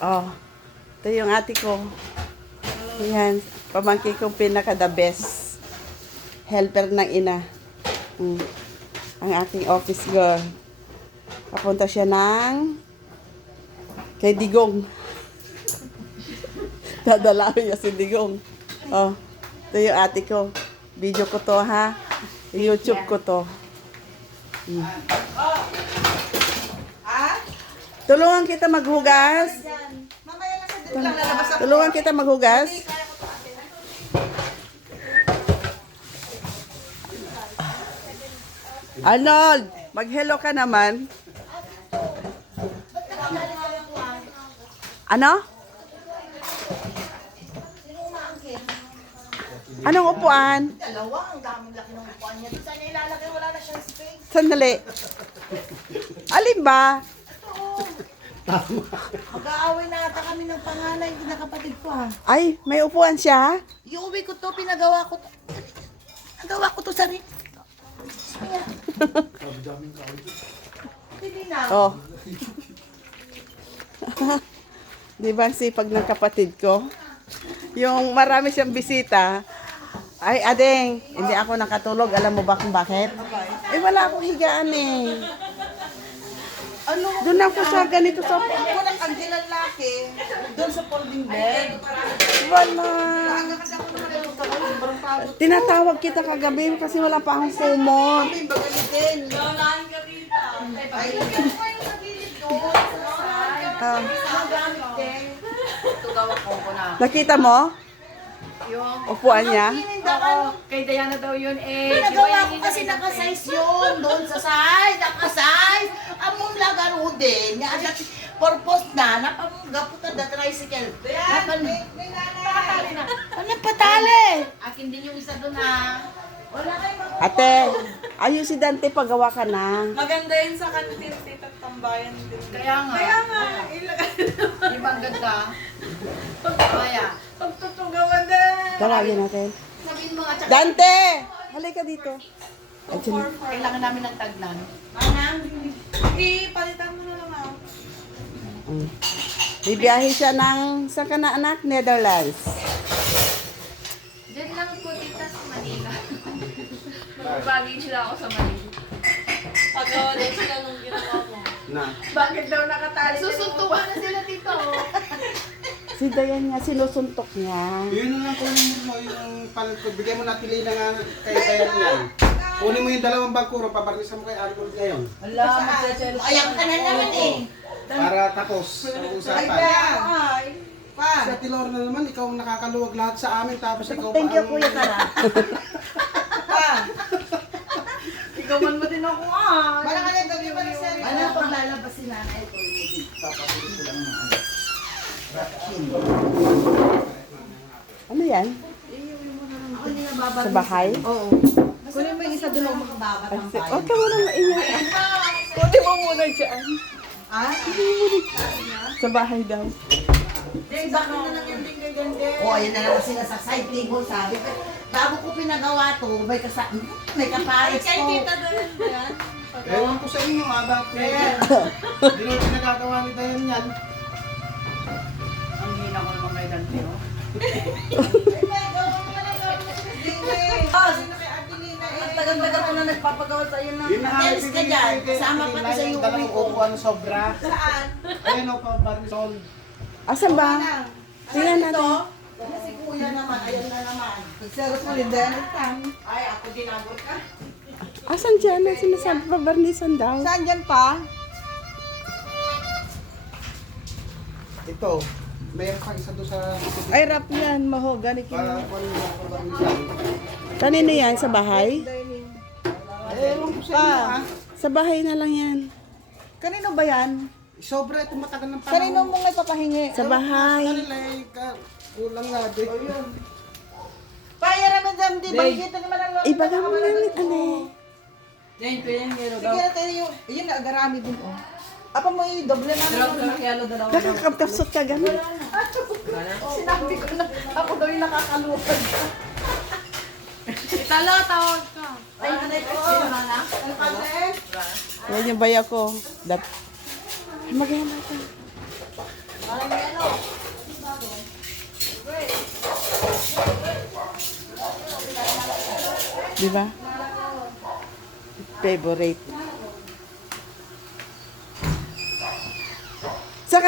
Oh, ito yung ate ko. Yan, pamangkin kong pinaka the best. Helper ng ina. Ang aking office girl. Papunta siya ng kay Digong. Dadalawin niya si Digong. Oh, ito yung ate ko. Video ko to ha. YouTube ko to. Tulungan kita maghugas. Tulungan kita maghugas. Arnold, mag-hello ka naman. Ano? Anong upuan? Dalawa, ang daming laki ng upuan niya. Saan niya ilalagay? Wala na siyang space. Sandali. Alin ba? Mag-aaway na ata kami ng panganay, kinakapatid ko ha. Ay, may upuan siya? Iuwi ko to, pinagawa ko to. Nagawa ko to sa rin. Hindi na. Oh. Di ba ang sipag ng kapatid ko? Yung marami siyang bisita. Ay, adeng, hindi ako nakatulog. Alam mo ba kung bakit? Eh, wala akong higaan eh. Ano? Doon ako sa ganito sa... Ako ng kandilan laki. Doon sa folding bed. Wala. Kasi ako naman yung sobrang pagod. Tinatawag kita kagabi kasi wala pa akong kumot. Kami, bagalitin. Lolaan ka rito. Ay, Ah, magamit din. Ito gawa ko na. nakita mo? Yung, Upuan niya? oo, kay Diana daw yun eh. Pinagawa ko kasi nakasize yun. Doon sa size, nakasize. Among lagaro din. Nga at purpose na, napamungga po na tricycle. Nakatali na. Ano patali? Akin din yung isa doon ah. Wala kayong mga... Ate, ayun si Dante, pagawa ka na. Maganda yun sa kantin, tita, tambayan din. Kaya nga. Kaya nga, Di ba ang ganda? Kaya. pagtutugawan din. Tawagin natin. Sabihin mo nga, tsaka Dante! Halika dito. kailangan namin ng tagnan. Manang, Ipalitan mo na lang ako. Bibiyahe siya ng, saan ka na anak? Netherlands. Diyan lang po tita sa Manila. Magbabagay sila ako sa Manila. Pagawa din sila nung ginawa mo. Bakit daw nakatali? Susuntukan na sila dito. Si Dayan niya, sinusuntok niya. Yun na lang kunin mo yung palagkod. Bigay mo na pili na nga kay Dayan yan. Kunin mo yung dalawang bagkuro, paparnisan mo kay Arnold ngayon. wala, magsaselos. Ayak ka na naman eh. Para tapos ang usapan. Ay, pa. Si Ate Lorna naman, ikaw ang nakakaluwag lahat sa amin, tapos ikaw pa Thank you, ang... Kuya Tara. Pa. Ikaw man mo din ako ah. Parang ano gabi pa rin siya. Ano pang lalabas si nanay ko? Ano yan? Ako hindi nababag. Sa bahay? Oo. Kunin mo yung isa doon ako makababat ng bayan. Huwag ka muna maingay. Kunin mo muna dyan. Ah? Sa bahay daw. Bakit na lang yung ganda? Oo, ayan na lang sila sa side table, sabi ko. Bago ko pinagawa to, may kapares Kay ko. tita doon yan. Ewan ko sa inyo, bakit? Hindi nyo pinagagawa ni Dayan yan. Ang hina ko naman kay Dante, oh. Ang tagal-tagal ko na nagpapagawa sa'yo na. Yun na nga, Telis ka dyan. Kasama pa to sa yung UV dalawang ko. upuan sobra. Saan? Ayun o, paparnison. Asan ba? Tingnan natin. Si kuya naman, ayan na naman. Nagsagot mo, Linda, ay, ako dinabot ka. Asan dyan? Ang sinasabi pa, barnisan daw. Saan dyan pa? Ito, mayroon pa isa doon sa... Ay, rap yan. Mahogany. Para kung ano yung paparnisan. Kanino yan? Sa bahay? Ewan ko sa inyo ah. Sa bahay na lang yan. Kanino ba yan? Sobra ito matagal ng panahon. Kanino mo nga ipapahingi? Sa bahay. Kanila eh, kulang nga din. Paya naman dyan, di ba? Kita naman ang lolo. Ibaga mo lang. Ano Yan, ito yan, meron daw. Sige na tayo yung, yun na, agarami din, oh. Apa mo i-doble na Dalawa naman. na yalo, dalawa. Nakakaptasot ka ganun. Sinabi ko na, ako daw yung nakakaluwag. Italo, tawag ka. Ay, anay ko. Ano pa Yan yung baya ko. Mag-hama ka. Di ba? Favorite.